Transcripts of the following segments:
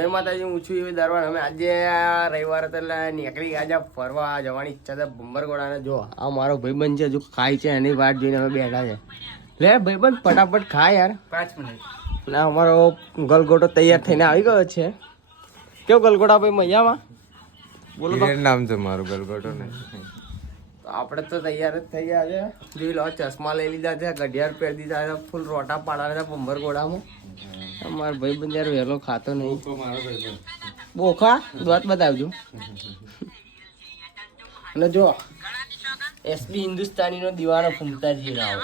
જય માતાજી, હું છું એવી દરવાન. અમે આજે રવિવાર હતો એટલે નીકળી ગયા છે ફરવા જવાની ઈચ્છા છે ભંબરગોડાને. જો આ મારો ભાઈબંધ છે, જો ખાય છે એની વાટ જોઈને અમે બેઠા છે. લે ભાઈબંધ ફટાફટ ખા યાર. 5 મિનિટ. ના, અમારો ગલગોટો તૈયાર થઈને આવી ગયો છે. કેવો ગલગોટા ભાઈ, મજામાં? બોલો તો. નામ છે મારું ગલગોટો ને. આપણે તો તૈયાર જ થઈ ગયા છે. જોઈ લો, ચશ્મા લઈ લીધા છે, ઘડિયાળ પહેરી દીધા છે, ફૂલ રોટા પાડવાના છે ભંબરગોડામાં. મારો ભાઈબંધ યાર વહેલો ખાતો નહીં. બોખા દોત બતાવજો. અને જો એસબી હિન્દુસ્તાની નો દીવાનો ફૂમતાજી રાવ.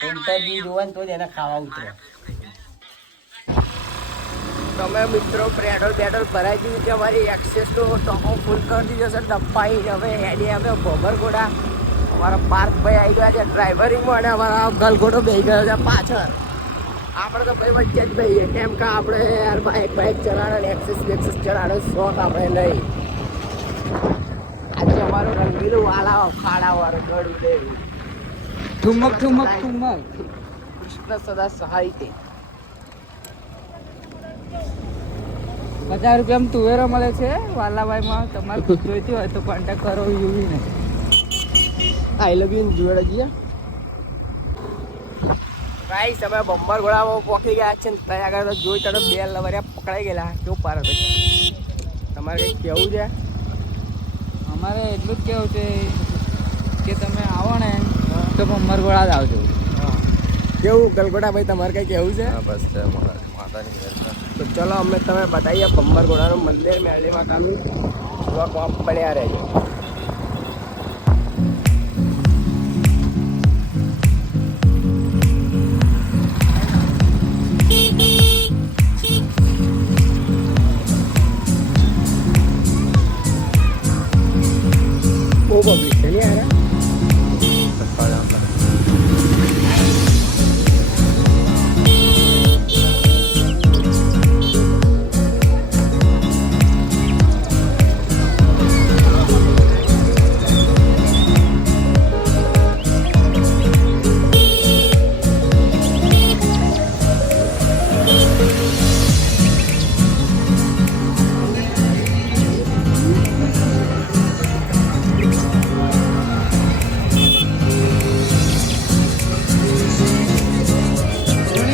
ફૂમતાજી જોવા ને તો જ એને ખાવા ઉતરે. તમે મિત્રો પેટ્રોલ ભરાઈ દીધું કે અમારી એક્સેસ તો ટોકો ફૂલ કરી દીધો છે ડબ્બાઈ. હવે હેડી અમે ભંબરગોડા. અમારા પાર્થભાઈ આવી ગયા છે ડ્રાઈવરિંગમાં અને અમારા ગલગોટો બેસી ગયો છે પાછળ. આપણે તો ભાઈ વચ્ચે જ ભાઈએ, કેમ કે આપણે યાર બાઇક ચલાવે ને એક્સેસ ચલાવે શોખ આપણે નહીં. આજે અમારું રંગીલું વાલા ખાડા વાળું ગળું લે ઠુમક કૃષ્ણ સદા સહાય તે. 50 રૂપિયામાં તુવેરો મળે છે વાલાભાઈમાં. તમારે જોઈતી હોય તો કોન્ટેક્ટ કરો યુવીને. આઈ લવ યુ જોડે જઈએ. ગાઈસ અમે ભંબરગોડામાં પહોંચી ગયા છે ને ત્યાં આગળ તો જોઈ તો 2 લવરિયા પકડાઈ ગયેલા. કેવું પાર હતું? તમારે કંઈ કેવું છે? અમારે એટલું જ કેવું છે કે તમે આવો ને તો ભંબરગોડા જ આવજો. કેવું ગલગોટા ભાઈ, તમારે કંઈ કેવું છે? બસ માતાની. તો ચલો અમે તમે બતાવીએ ભંબરગોડાનું મંદિર મેળી માતાનું. પડ્યા રહેજો. બહુ પબ્લિક છે ને યાર.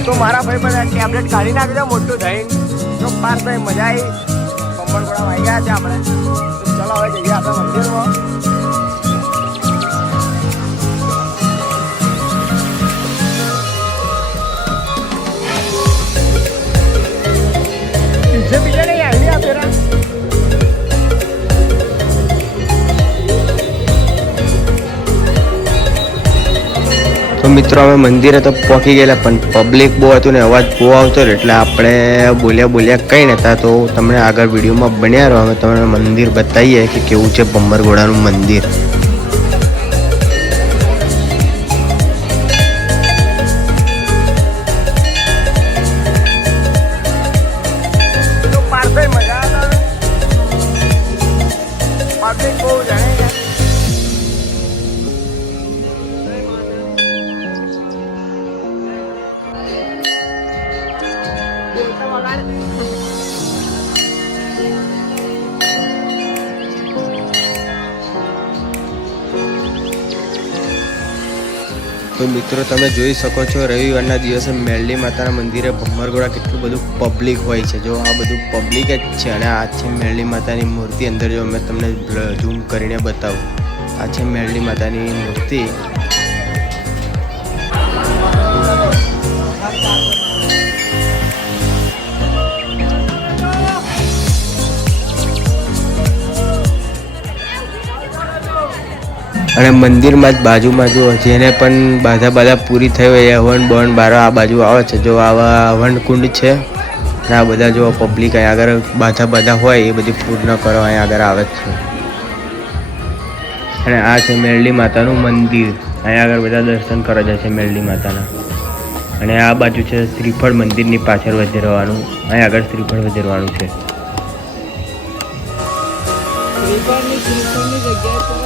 તો મારા ભાઈ બધા ટેબ્લેટ કાઢી નાખજો મોટું થઈને. તો પાસ ભાઈ મજા આવી. ભંબરગોડા આવી ગયા છે આપણે. તો ચલો હવે જઈએ આપણે મંદિરમાં. બીજા નહીં આવી આ પેરા. તો મિત્રો અમે મંદિરે તો પહોંચી ગયેલા, પણ પબ્લિક બહુ હતું ને અવાજ બહુ આવતો એટલે આપણે બોલ્યા કંઈ નહોતા. તો તમને આગળ વિડીયોમાં બન્યા રહો. અમે તમને મંદિર બતાવીએ કે કેવું છે ભંબરગોડાનું મંદિર. તો મિત્રો તમે જોઈ શકો છો રવિવારના દિવસે મેરડી માતાના મંદિરે ભંબરગોડા કેટલું બધું પબ્લિક હોય છે. જો આ બધું પબ્લિક જ છે અને આ છે મેરડી માતાની મૂર્તિ. અંદર જો મેં તમને ઝૂમ કરીને બતાવું, આ છે મેરડી માતાની મૂર્તિ. અને મંદિરમાં જ બાજુમાં જો જેને પણ બાધા પૂરી થઈ હોય એ હવન બવન બારો આ બાજુ આવે છે. જો આવા હવન કુંડ છે અને આ બધા જો પબ્લિક અહીંયા આગળ બાધા હોય એ બધી પૂર્ણ કરવા અહીંયા આગળ આવે છે. અને આ છે મેરડી માતાનું મંદિર. અહીંયા આગળ બધા દર્શન કરવા જાય છે મેરડી માતાના. અને આ બાજુ છે શ્રીફળ મંદિરની પાછળ વધેરવાનું. અહીંયા આગળ શ્રીફળ વધેરવાનું છે. શ્રીફળની જગ્યાએ